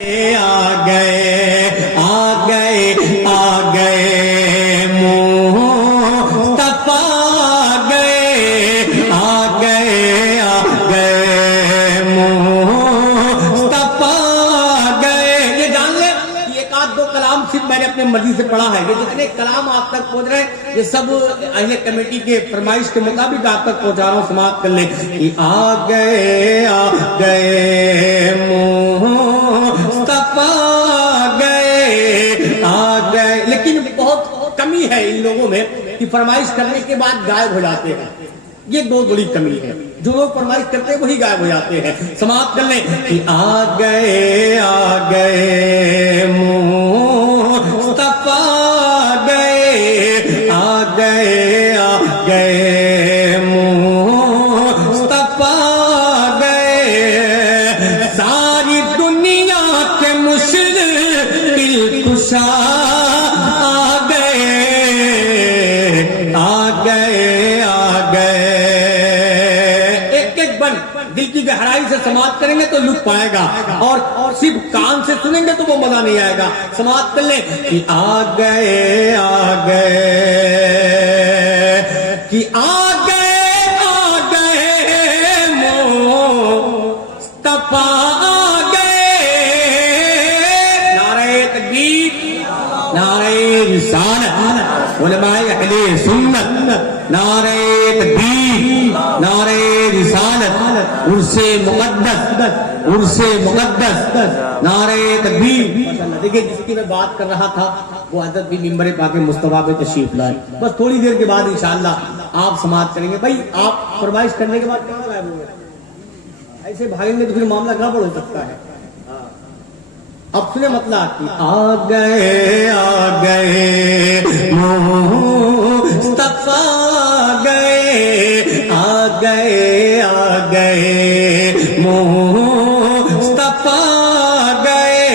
آ گئے آ گئے آ گئے مصطفیٰ آ گئے آ گئے آ گئے مصطفیٰ آ گئے. یہ جان لیں کہ ایک آدھ دو کلام صرف میں نے اپنے مرضی سے پڑھا ہے. یہ جتنے کلام آپ تک پہنچ رہے ہیں یہ سب اہل کمیٹی کے فرمائش کے مطابق آپ تک پہنچا رہا ہوں. سماعت کر لیں کہ آ گئے آ گئے. لیکن بہت کمی ہے ان لوگوں میں کہ فرمائش کرنے کے بعد غائب ہو جاتے ہیں. یہ بہت بڑی کمی ہے. جو لوگ فرمائش کرتے ہیں وہی غائب ہو جاتے ہیں. سماعت کر لیں کہ آ گئے مصطفیٰ آ گئے آ گئے مصطفیٰ آ گئے. ساری دنیا کے مشکل کشا آ گئے آ گئے آ گئے. ایک ایک بن دل کی گہرائی سے سماعت کریں گے تو لطف پائے گا, اور صرف کان سے سنیں گے تو وہ مزہ نہیں آئے گا. سماعت کر لیں کہ آ گئے کہ آ گئے مصطفیٰ آ گئے. نعرہ تکبیر, نعرہ رسالت, علماء اہل سنت, نعرہ تکبیر, نعرہ رسالت, عرس مقدس, عرس مقدس, نعرہ تکبیر. دیکھیں جس کی میں بات کر رہا تھا وہ حضرت بھی ممبر پاک مصطفیٰ پہ تشریف لائے. بس تھوڑی دیر کے بعد انشاءاللہ آپ سماعت کریں گے. بھائی آپ فرمائش کرنے کے بعد کہاں غائب ہو گئے؟ ایسے بھاگیں گے تو پھر معاملہ گڑبڑ ہو سکتا ہے. اب سنیں مطلب آ گئے مصطفیٰ آ گئے آ گئے آ گئے مصطفیٰ آ گئے.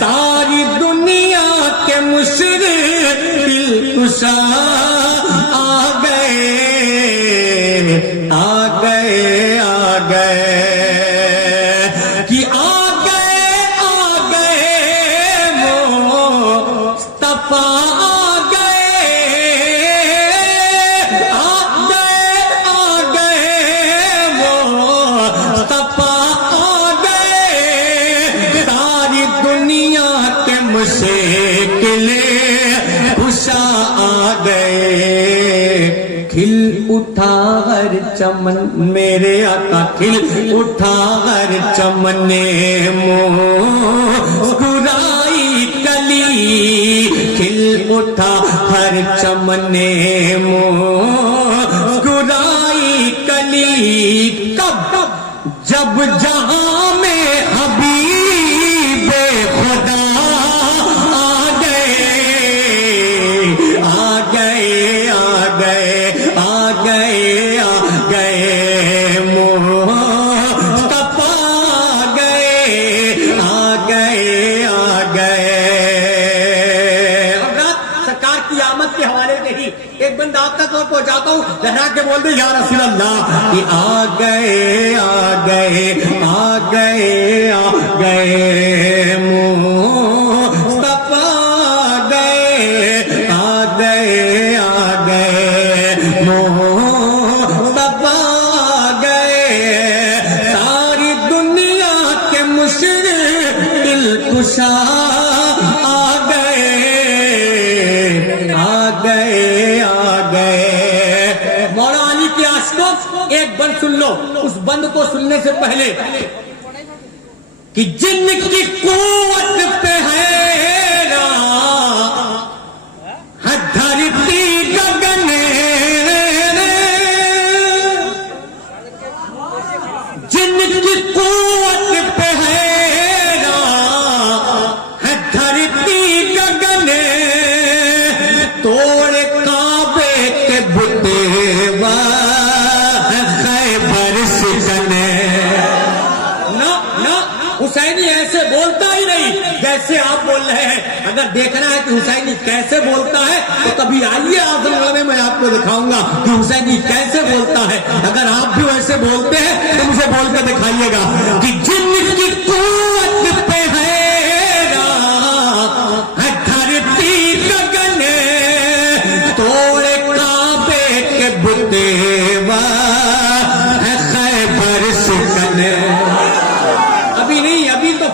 ساری دنیا کے مشکل کشا آ گئے آ گئے آ گئے. کہ اٹھا ہر چمن میرے آقا, کھل اٹھا ہر چمن مسکرائی کلی, کھل اٹھا ہر چمن مسکرائی کلی. کب جب جہاں میں حبیب خدا آ گئے آ گئے آ گئے آ گئے آ گئے مصطفیٰ آ گئے آ گئے آ گئے. سرکار کی آمد کے حوالے سے ہی ایک بند آپ تک اور پہنچاتا ہوں. لہرا کے بول دے یا رسول اللہ کہ آ گئے آ گئے آ گئے آ گئے مصطفیٰ آ گئے آ گئے آ گئے مصطفیٰ آ گئے. ساری دنیا کے مشکل کشا آ گئے آ گئے آ گئے. مولا علی کے عاشقوں ایک بند سن لو. اس بند کو سننے سے پہلے کہ جن کی قوت پہ ہے دھرتی گگن, جن کی قوت پہ ہے دھرتی گگن, توڑے کعبے کے بتے خیبر سکنے. حسینی ایسے بولتا ہی نہیں جیسے آپ بول رہے ہیں. اگر دیکھنا ہے کہ حسینی کیسے بولتا ہے تو کبھی آئیے اعظم گڑھ میں, میں آپ کو دکھاؤں گا کہ حسینی کیسے بولتا ہے. اگر آپ بھی ویسے بولتے ہیں تو مجھے بول کے دکھائیے گا کہ جن کی قوت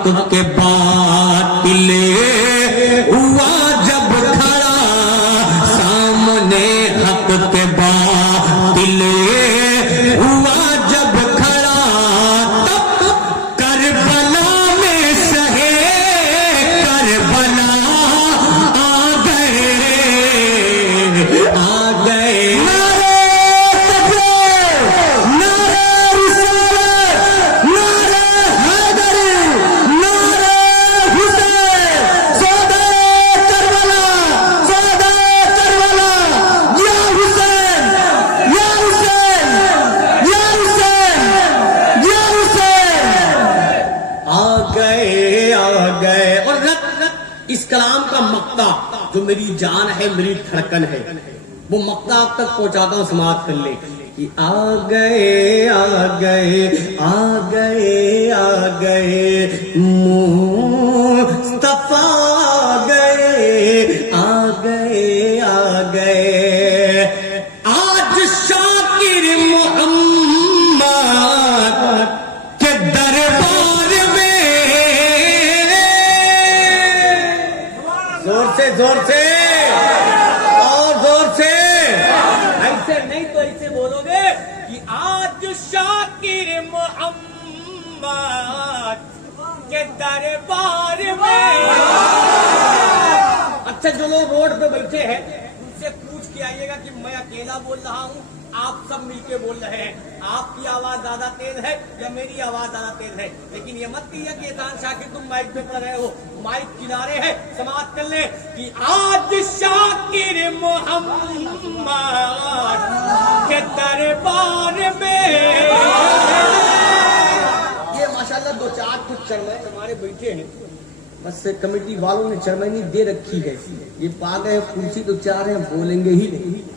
حق کے باطل ہوا جب کھڑا سامنے حق کے باطل ہوا جب کھڑا تب کربلا میں شہے کربلا آ گئے اس کلام کا مقطع جو میری جان ہے میری دھڑکن ہے وہ مقطع آپ تک پہنچاتا ہوں، سماعت کر لے کہ آ گئے آ گئے آ گئے آ گئے مصطفیٰ آ گئے آ گئے آ گئے آج شاکر محمد کے دربار میں زور سے اور زور سے، ایسے نہیں تو ایسے بولو گے کہ آج شاکر محمد کے دربار میں۔ اچھا جو لوگ روڈ پہ بیٹھے ہیں ان سے پوچھ کے آئیے گا کہ میں اکیلا بول رہا ہوں، آپ سب مل کے بول رہے ہیں، آپ کی آواز زیادہ تیز ہے یا میری آواز زیادہ تیز ہے؟ لیکن یہ مت کہیے کہ احسان شاکر تم مائک پہ پڑھ رہے ہو، مائک کنارے ہے، سماعت کر لیں کہ آج شاکر محمد کے دربار میں۔ یہ ماشاءاللہ دو چار کچھ چرمین ہمارے بیٹھے ہیں، بس کمیٹی والوں نے چرمینی دے رکھی ہے، یہ پا گئے کرسی تو چار ہیں، بولیں گے ہی نہیں۔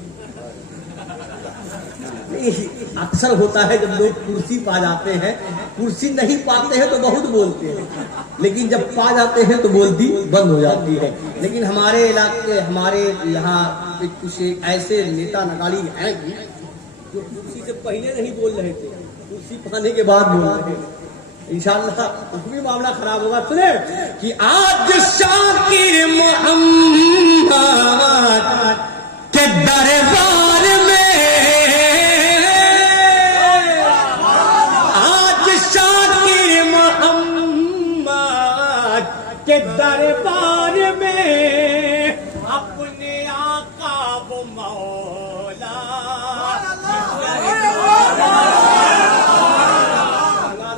اکثر ہوتا ہے جب لوگ کرسی پا جاتے ہیں، کرسی نہیں پاتے ہیں تو بہت بولتے ہیں، لیکن جب پا جاتے ہیں تو بولتی بند ہو جاتی ہے۔ لیکن ہمارے علاقے ہمارے یہاں کچھ ایسے نیتا نکالی ہیں جو کرسی سے پہلے نہیں بول رہے تھے، کرسی پانے کے بعد بول رہے ہیں۔ انشاءاللہ بھی معاملہ خراب ہوگا۔ سنیں کہ آج شاکر محمد کے دربار میں، کے دربار میں اپنے آقا و مولا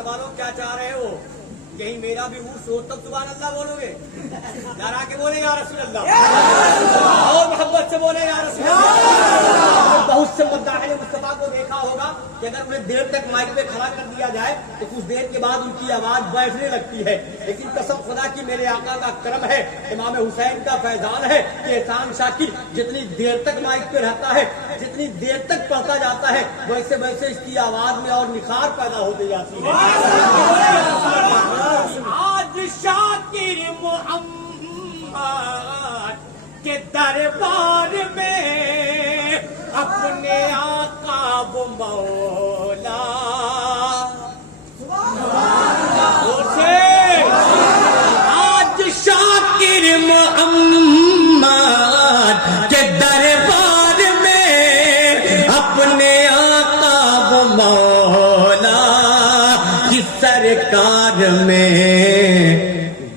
والوں کیا چاہ رہے ہو؟ یہی میرا بھی عرس ہو تب سبحان اللہ بولو گے؟ ڈرا کے بولے یا رسول اللہ، اور محبت سے بولے یا رسول اللہ۔ بہت سے مداحین مصطفیٰ کو دیکھا ہوگا کہ اگر انہیں دیر تک مائک پہ کھڑا کر دیا جائے تو کچھ دیر کے بعد ان کی آواز بیٹھنے لگتی ہے، لیکن قسم خدا کی میرے آقا کا کرم ہے، امام حسین کا فیضان ہے کہ احسان شاکر جتنی دیر تک مائک پہ رہتا ہے، جتنی دیر تک پڑھتا جاتا ہے، ویسے ویسے اس کی آواز میں اور نکھار پیدا ہوتی جاتی ہے۔ آج شاکر محمد کے دربار میں اپنے آقا و مولا آج شاکر محمد کے دربار میں اپنے آقا و مولا کی سرکار میں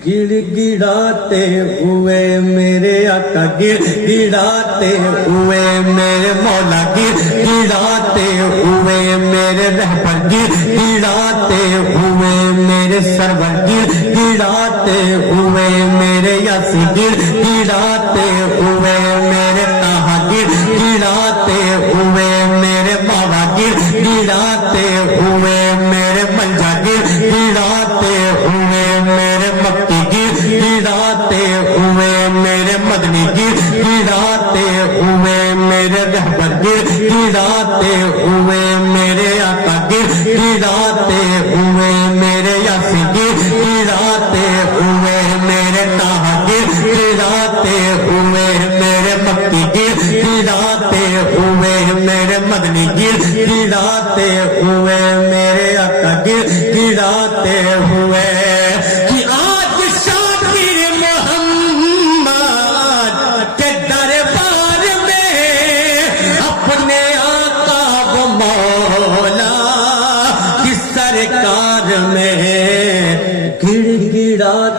گڑ گڑاتے ہوئے میرے آقا، گڑ گڑاتے ہوئے میرے مولا، گڑ گڑاتے ہوئے میرے رہبر، گڑ گڑاتے ہوئے میرے سرور، گڑ گڑاتے ہوئے میرے یاسی، گڑ گڑاتے ہوئے میرے طہا، گڑ گڑاتے ہوئے میرے بابا، گڑ گڑاتے ہوئے میرے منجا، گڑ گڑاتے ہوئے میرے مکی، گڑاتے ہوئے میرے مدنی، گڑاتے ہوئے میرے رہبر، گڑاتے ہوئے میرے آقا، گڑاتے ہوئے میرے یاسی، گڑاتے ہوئے میرے طہا، گڑاتے ہوئے میرے مکی، گڑاتے ہوئے میرے مدنی، گڑاتے ہوئے میرے آقا، گڑاتے ہوئے کہ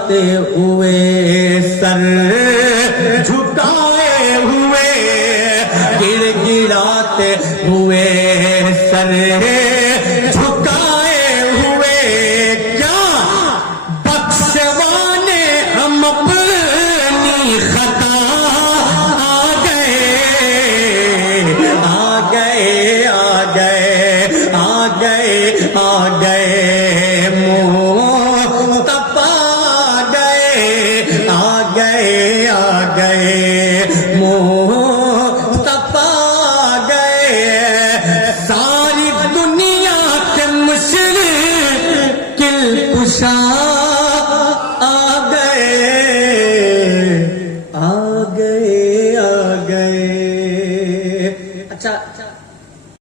گڑاتے ہوئے سر جھکائے ہوئے گر گڑاتے ہوئے سر